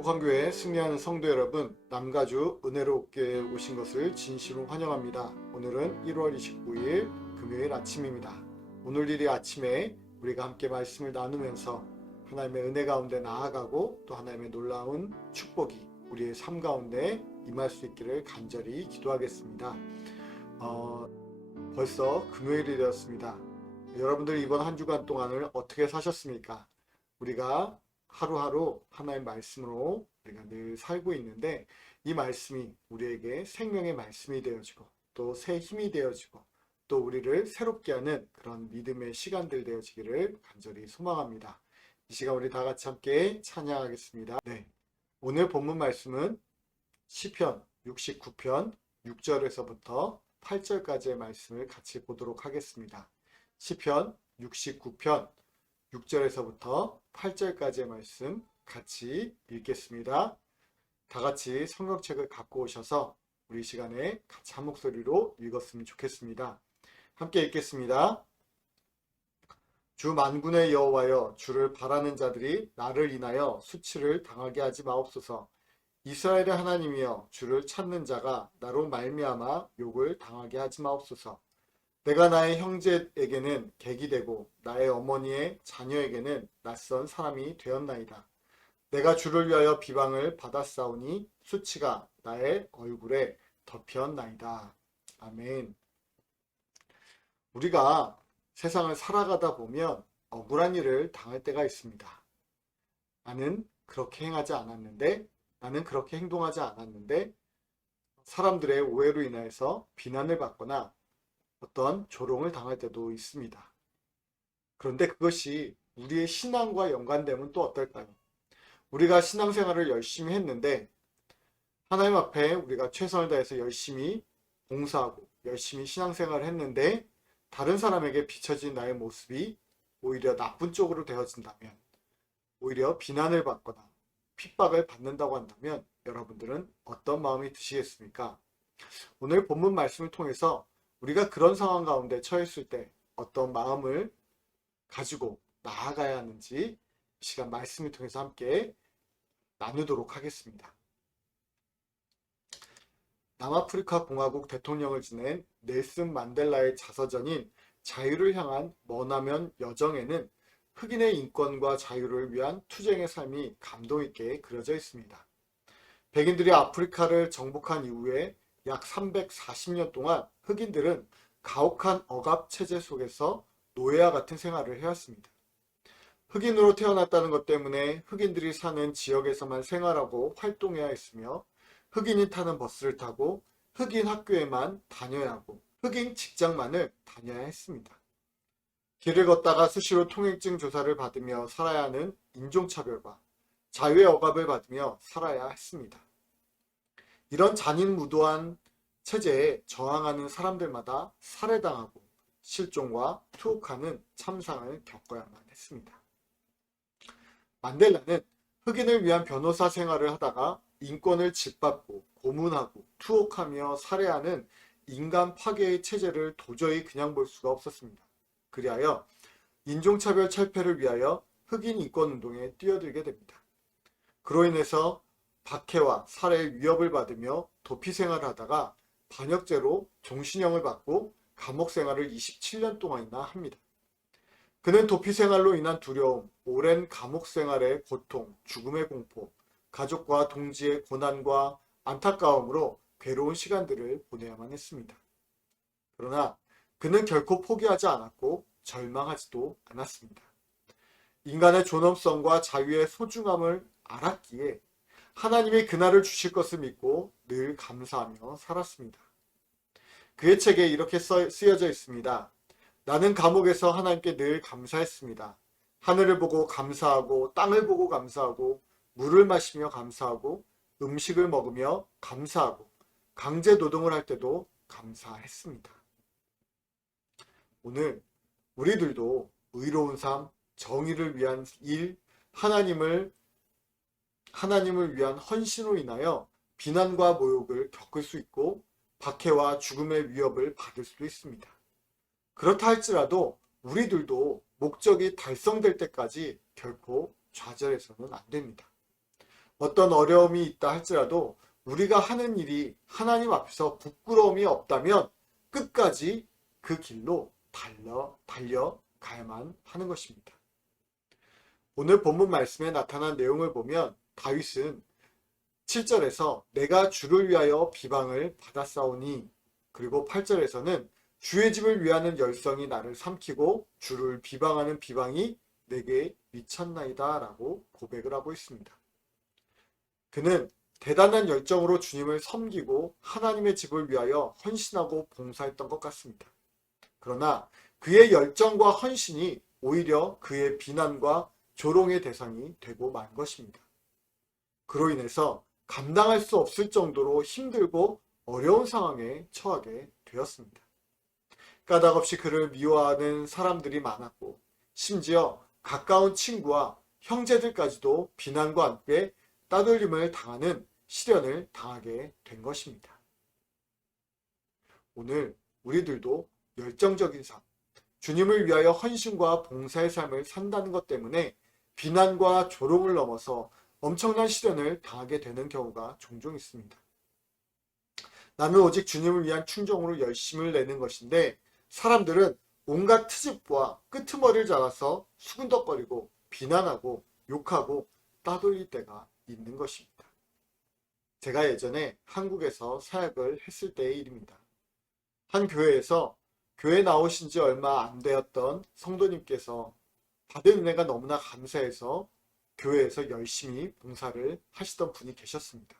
행복한교회 승리하는 성도 여러분, 남가주 은혜롭게 오신 것을 진심으로 환영합니다. 오늘은 1월 29일 금요일 아침입니다. 오늘 일이 아침에 우리가 함께 말씀을 나누면서 하나님의 은혜 가운데 나아가고 또 하나님의 놀라운 축복이 우리의 삶 가운데 임할 수 있기를 간절히 기도하겠습니다. 벌써 금요일이 되었습니다. 여러분들 이번 한 주간 동안을 어떻게 사셨습니까? 우리가 하루하루 하나의 말씀으로 우리가 늘 살고 있는데 이 말씀이 우리에게 생명의 말씀이 되어지고 또 새 힘이 되어지고 또 우리를 새롭게 하는 그런 믿음의 시간들 되어지기를 간절히 소망합니다. 이 시간 우리 다 같이 함께 찬양하겠습니다. 네, 오늘 본문 말씀은 시편 69편 6절에서부터 8절까지의 말씀을 같이 보도록 하겠습니다. 시편 69편 6절에서부터 8절까지의 말씀 같이 읽겠습니다. 다 같이 성경책을 갖고 오셔서 우리 시간에 같이 한 목소리로 읽었으면 좋겠습니다. 함께 읽겠습니다. 주 만군의 여호와여, 주를 바라는 자들이 나를 인하여 수치를 당하게 하지 마옵소서. 이스라엘의 하나님이여, 주를 찾는 자가 나로 말미암아 욕을 당하게 하지 마옵소서. 내가 나의 형제에게는 객이 되고 나의 어머니의 자녀에게는 낯선 사람이 되었나이다. 내가 주를 위하여 비방을 받았사오니 수치가 나의 얼굴에 덮였나이다. 아멘. 우리가 세상을 살아가다 보면 억울한 일을 당할 때가 있습니다. 나는 그렇게 행하지 않았는데, 나는 그렇게 행동하지 않았는데, 사람들의 오해로 인해서 비난을 받거나 어떤 조롱을 당할 때도 있습니다. 그런데 그것이 우리의 신앙과 연관되면 또 어떨까요? 우리가 신앙생활을 열심히 했는데 하나님 앞에 우리가 최선을 다해서 열심히 봉사하고 열심히 신앙생활을 했는데 다른 사람에게 비춰진 나의 모습이 오히려 나쁜 쪽으로 되어진다면, 오히려 비난을 받거나 핍박을 받는다고 한다면 여러분들은 어떤 마음이 드시겠습니까? 오늘 본문 말씀을 통해서 우리가 그런 상황 가운데 처했을 때 어떤 마음을 가지고 나아가야 하는지 이 시간 말씀을 통해서 함께 나누도록 하겠습니다. 남아프리카 공화국 대통령을 지낸 넬슨 만델라의 자서전인 자유를 향한 머나먼 여정에는 흑인의 인권과 자유를 위한 투쟁의 삶이 감동 있게 그려져 있습니다. 백인들이 아프리카를 정복한 이후에 약 340년 동안 흑인들은 가혹한 억압 체제 속에서 노예와 같은 생활을 해왔습니다. 흑인으로 태어났다는 것 때문에 흑인들이 사는 지역에서만 생활하고 활동해야 했으며, 흑인이 타는 버스를 타고 흑인 학교에만 다녀야 하고 흑인 직장만을 다녀야 했습니다. 길을 걷다가 수시로 통행증 조사를 받으며 살아야 하는 인종차별과 자유의 억압을 받으며 살아야 했습니다. 이런 잔인무도한 체제에 저항하는 사람들마다 살해당하고 실종과 투옥하는 참상을 겪어야만 했습니다. 만델라는 흑인을 위한 변호사 생활을 하다가 인권을 짓밟고 고문하고 투옥하며 살해하는 인간 파괴의 체제를 도저히 그냥 볼 수가 없었습니다. 그리하여 인종차별 철폐를 위하여 흑인 인권운동에 뛰어들게 됩니다. 그로 인해서 박해와 살해의 위협을 받으며 도피 생활을 하다가 반역죄로 종신형을 받고 감옥 생활을 27년 동안이나 합니다. 그는 도피 생활로 인한 두려움, 오랜 감옥 생활의 고통, 죽음의 공포, 가족과 동지의 고난과 안타까움으로 괴로운 시간들을 보내야만 했습니다. 그러나 그는 결코 포기하지 않았고 절망하지도 않았습니다. 인간의 존엄성과 자유의 소중함을 알았기에 하나님이 그날을 주실 것을 믿고 늘 감사하며 살았습니다. 그의 책에 이렇게 쓰여져 있습니다. 나는 감옥에서 하나님께 늘 감사했습니다. 하늘을 보고 감사하고 땅을 보고 감사하고 물을 마시며 감사하고 음식을 먹으며 감사하고 강제 노동을 할 때도 감사했습니다. 오늘 우리들도 의로운 삶, 정의를 위한 일, 하나님을 위한 헌신으로 인하여 비난과 모욕을 겪을 수 있고 박해와 죽음의 위협을 받을 수도 있습니다. 그렇다 할지라도 우리들도 목적이 달성될 때까지 결코 좌절해서는 안 됩니다. 어떤 어려움이 있다 할지라도 우리가 하는 일이 하나님 앞에서 부끄러움이 없다면 끝까지 그 길로 달려가야만 하는 것입니다. 오늘 본문 말씀에 나타난 내용을 보면 다윗은 7절에서 내가 주를 위하여 비방을 받았사오니, 그리고 8절에서는 주의 집을 위하는 열성이 나를 삼키고 주를 비방하는 비방이 내게 미쳤나이다 라고 고백을 하고 있습니다. 그는 대단한 열정으로 주님을 섬기고 하나님의 집을 위하여 헌신하고 봉사했던 것 같습니다. 그러나 그의 열정과 헌신이 오히려 그의 비난과 조롱의 대상이 되고 만 것입니다. 그로 인해서 감당할 수 없을 정도로 힘들고 어려운 상황에 처하게 되었습니다. 까닭없이 그를 미워하는 사람들이 많았고, 심지어 가까운 친구와 형제들까지도 비난과 함께 따돌림을 당하는 시련을 당하게 된 것입니다. 오늘 우리들도 열정적인 삶, 주님을 위하여 헌신과 봉사의 삶을 산다는 것 때문에 비난과 조롱을 넘어서 엄청난 시련을 당하게 되는 경우가 종종 있습니다. 나는 오직 주님을 위한 충정으로 열심을 내는 것인데, 사람들은 온갖 트집과 끄트머리를 잡아서 수근덕거리고 비난하고 욕하고 따돌릴 때가 있는 것입니다. 제가 예전에 한국에서 사역을 했을 때의 일입니다. 한 교회에서 교회 나오신 지 얼마 안 되었던 성도님께서 받은 은혜가 너무나 감사해서 교회에서 열심히 봉사를 하시던 분이 계셨습니다.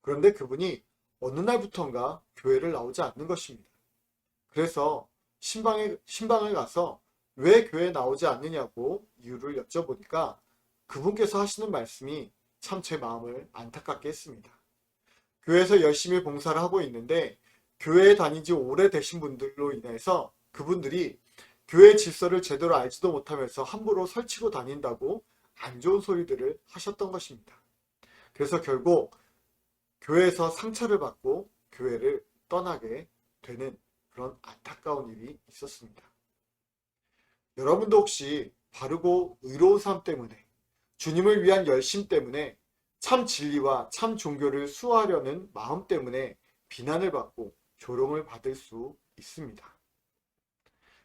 그런데 그분이 어느 날부턴가 교회를 나오지 않는 것입니다. 그래서 신방을 가서 왜 교회에 나오지 않느냐고 이유를 여쭤보니까 그분께서 하시는 말씀이 참 제 마음을 안타깝게 했습니다. 교회에서 열심히 봉사를 하고 있는데 교회에 다닌 지 오래되신 분들로 인해서 그분들이 교회 질서를 제대로 알지도 못하면서 함부로 설치고 다닌다고 안 좋은 소리들을 하셨던 것입니다. 그래서 결국 교회에서 상처를 받고 교회를 떠나게 되는 그런 안타까운 일이 있었습니다. 여러분도 혹시 바르고 의로운 삶 때문에, 주님을 위한 열심 때문에, 참 진리와 참 종교를 수호하려는 마음 때문에 비난을 받고 조롱을 받을 수 있습니다.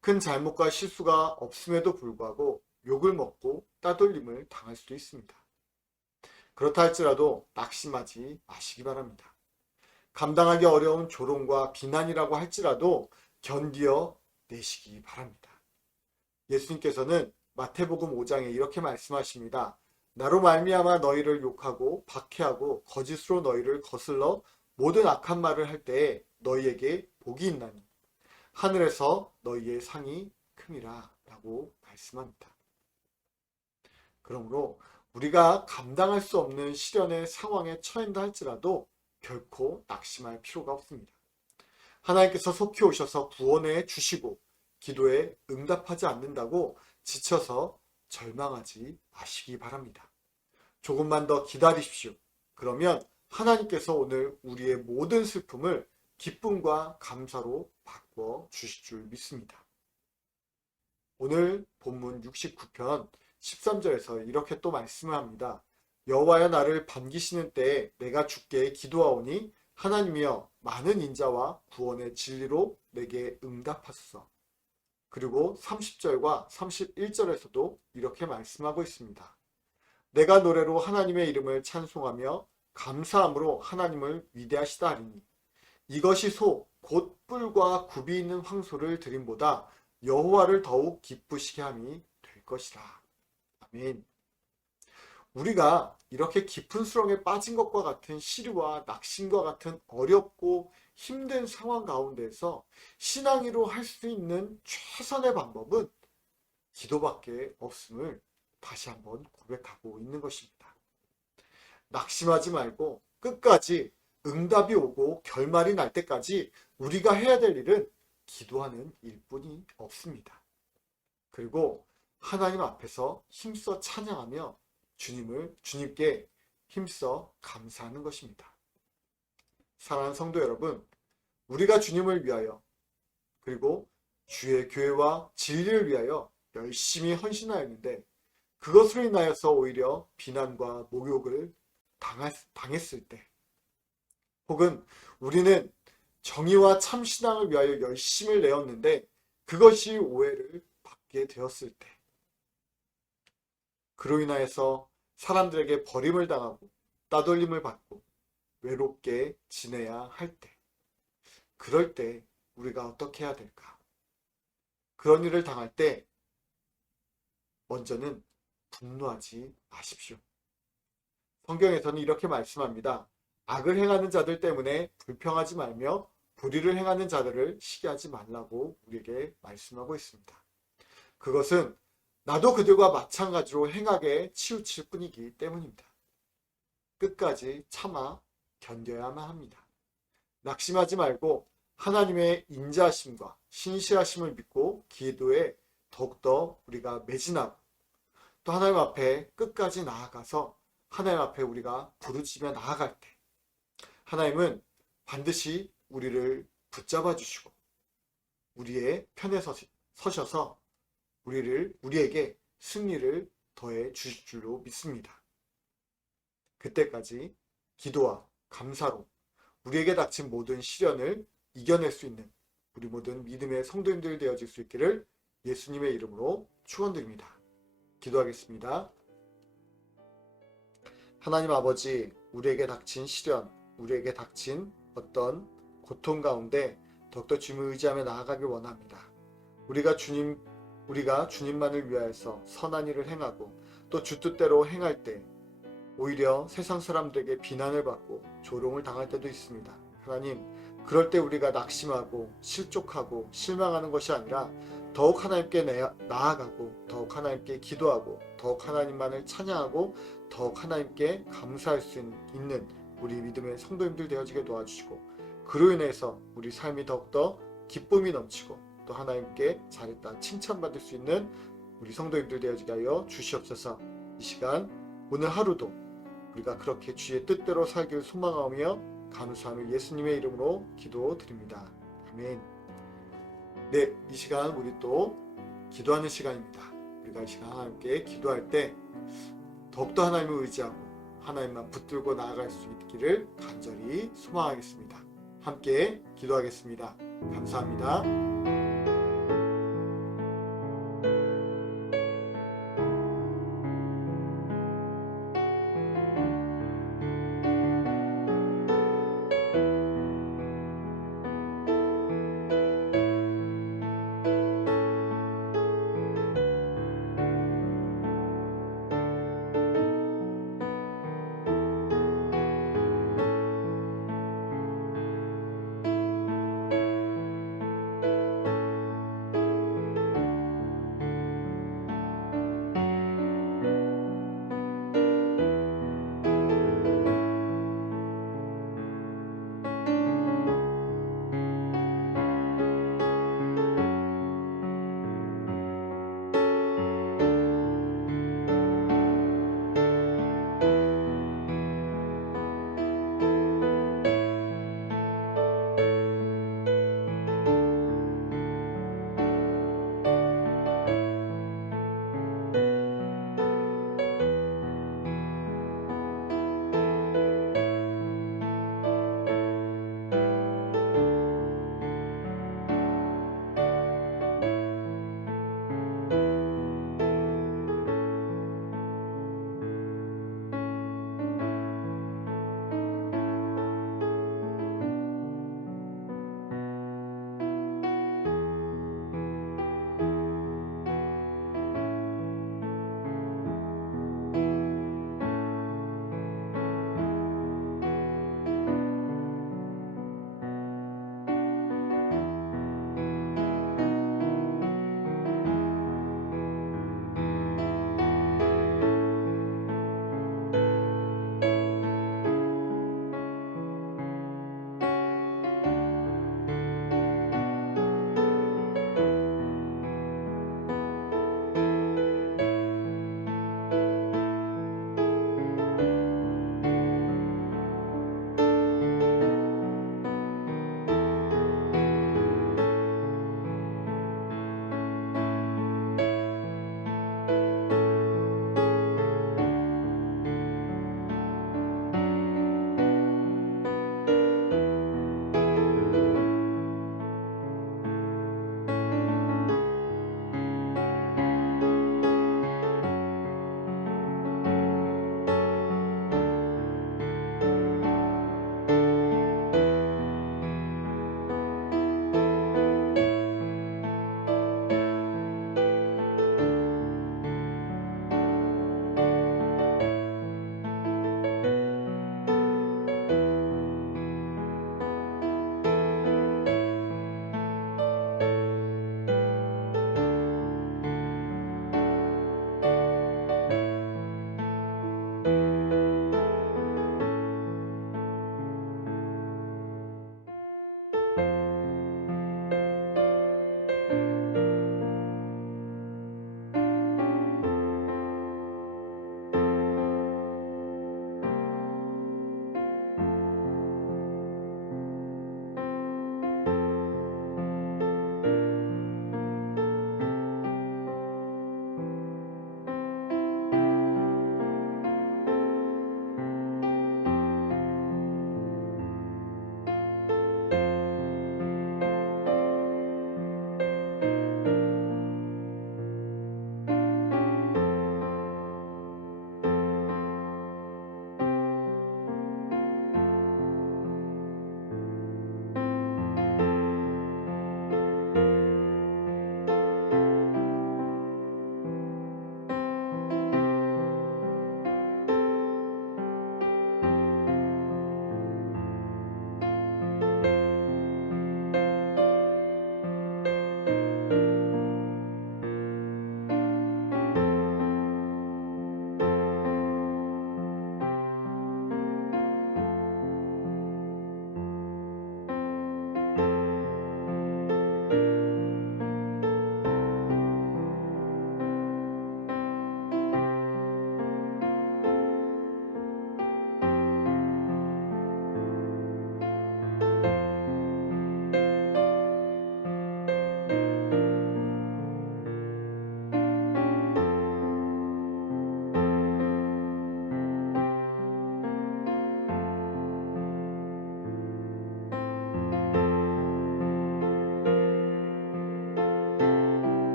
큰 잘못과 실수가 없음에도 불구하고 욕을 먹고 따돌림을 당할 수도 있습니다. 그렇다 할지라도 낙심하지 마시기 바랍니다. 감당하기 어려운 조롱과 비난이라고 할지라도 견디어 내시기 바랍니다. 예수님께서는 마태복음 5장에 이렇게 말씀하십니다. 나로 말미암아 너희를 욕하고 박해하고 거짓으로 너희를 거슬러 모든 악한 말을 할 때에 너희에게 복이 있나니 하늘에서 너희의 상이 큼이라 라고 말씀합니다. 그러므로 우리가 감당할 수 없는 시련의 상황에 처한다 할지라도 결코 낙심할 필요가 없습니다. 하나님께서 속히 오셔서 구원해 주시고 기도에 응답하지 않는다고 지쳐서 절망하지 마시기 바랍니다. 조금만 더 기다리십시오. 그러면 하나님께서 오늘 우리의 모든 슬픔을 기쁨과 감사로 바꿔 주실 줄 믿습니다. 오늘 본문 69편 13절에서 이렇게 또 말씀을 합니다. 여호와여 나를 반기시는 때에 내가 주께 기도하오니 하나님이여 많은 인자와 구원의 진리로 내게 응답하소서. 그리고 30절과 31절에서도 이렇게 말씀하고 있습니다. 내가 노래로 하나님의 이름을 찬송하며 감사함으로 하나님을 위대하시다 하리니 이것이 소 곧 뿔과 굽이 있는 황소를 드림보다 여호와를 더욱 기쁘시게 함이 될 것이라. 아멘. 우리가 이렇게 깊은 수렁에 빠진 것과 같은 시류와 낙심과 같은 어렵고 힘든 상황 가운데서 신앙으로 할 수 있는 최선의 방법은 기도밖에 없음을 다시 한번 고백하고 있는 것입니다. 낙심하지 말고 끝까지 응답이 오고 결말이 날 때까지 우리가 해야 될 일은 기도하는 일뿐이 없습니다. 그리고 하나님 앞에서 힘써 찬양하며 주님께 힘써 감사하는 것입니다. 사랑하는 성도 여러분, 우리가 주님을 위하여 그리고 주의 교회와 진리를 위하여 열심히 헌신하였는데 그것으로 인하여서 오히려 비난과 모욕을 당했을 때, 혹은 우리는 정의와 참 신앙을 위하여 열심을 내었는데 그것이 오해를 받게 되었을 때, 그로 인하여서 사람들에게 버림을 당하고 따돌림을 받고 외롭게 지내야 할 때, 그럴 때 우리가 어떻게 해야 될까? 그런 일을 당할 때 먼저는 분노하지 마십시오. 성경에서는 이렇게 말씀합니다. 악을 행하는 자들 때문에 불평하지 말며 불의를 행하는 자들을 시기하지 말라고 우리에게 말씀하고 있습니다. 그것은 나도 그들과 마찬가지로 행악에 치우칠 뿐이기 때문입니다. 끝까지 참아 견뎌야만 합니다. 낙심하지 말고 하나님의 인자하심과 신실하심을 믿고 기도에 더욱더 우리가 매진하고, 또 하나님 앞에 끝까지 나아가서 하나님 앞에 우리가 부르짖으며 나아갈 때 하나님은 반드시 우리를 붙잡아 주시고 우리의 편에 서셔서 우리에게 승리를 더해 주실 줄로 믿습니다. 그때까지 기도와 감사로 우리에게 닥친 모든 시련을 이겨낼 수 있는 우리 모든 믿음의 성도님들 되어질 수 있기를 예수님의 이름으로 축원드립니다. 기도하겠습니다. 하나님 아버지, 우리에게 닥친 시련, 우리에게 닥친 어떤 고통 가운데 더욱더 주님을 의지하며 나아가길 원합니다. 우리가 주님만을 위하여서 선한 일을 행하고 또 주 뜻대로 행할 때 오히려 세상 사람들에게 비난을 받고 조롱을 당할 때도 있습니다. 하나님, 그럴 때 우리가 낙심하고 실족하고 실망하는 것이 아니라 더욱 하나님께 나아가고 더욱 하나님께 기도하고 더욱 하나님만을 찬양하고 더욱 하나님께 감사할 수 있는 우리 믿음의 성도님들 되어지게 도와주시고, 그로 인해서 우리 삶이 더욱더 기쁨이 넘치고 또 하나님께 잘했다 칭찬받을 수 있는 우리 성도님들 되어지게 하여 주시옵소서. 이 시간 오늘 하루도 우리가 그렇게 주의 뜻대로 살기를 소망하며 감사하며 예수님의 이름으로 기도드립니다. 아멘. 네, 이 시간 우리 또 기도하는 시간입니다. 우리가 이 시간 하나님께 기도할 때 더욱더 하나님을 의지하고 하나님만 붙들고 나아갈 수 있기를 간절히 소망하겠습니다. 함께 기도하겠습니다. 감사합니다.